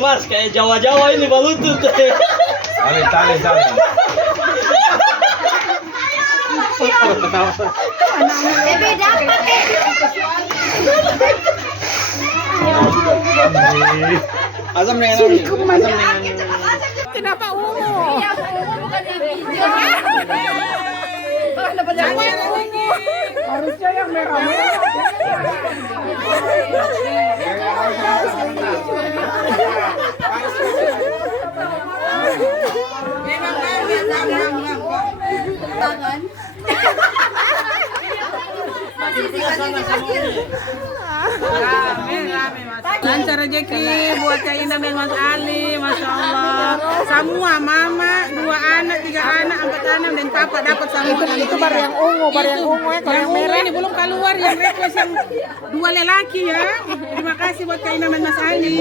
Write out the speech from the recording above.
Mas, kayak Jawa-Jawa ini balutut. Tali. Bebe dapat Asam dengan Kenapa ungu? Jangan ungu. Harusnya yang merah-merah. tangan. Lancar rezeki buat Cak Indah dan Mas Ali, Masya Allah. Semua mama, 2 anak, 3 anak, 4 anak dan papa dapat semua. Itu baru yang ungu ya. Kalau yang merah ini belum keluar, yang request yang 2 lelaki ya. Terima kasih buat Cak Indah dan Mas Ali.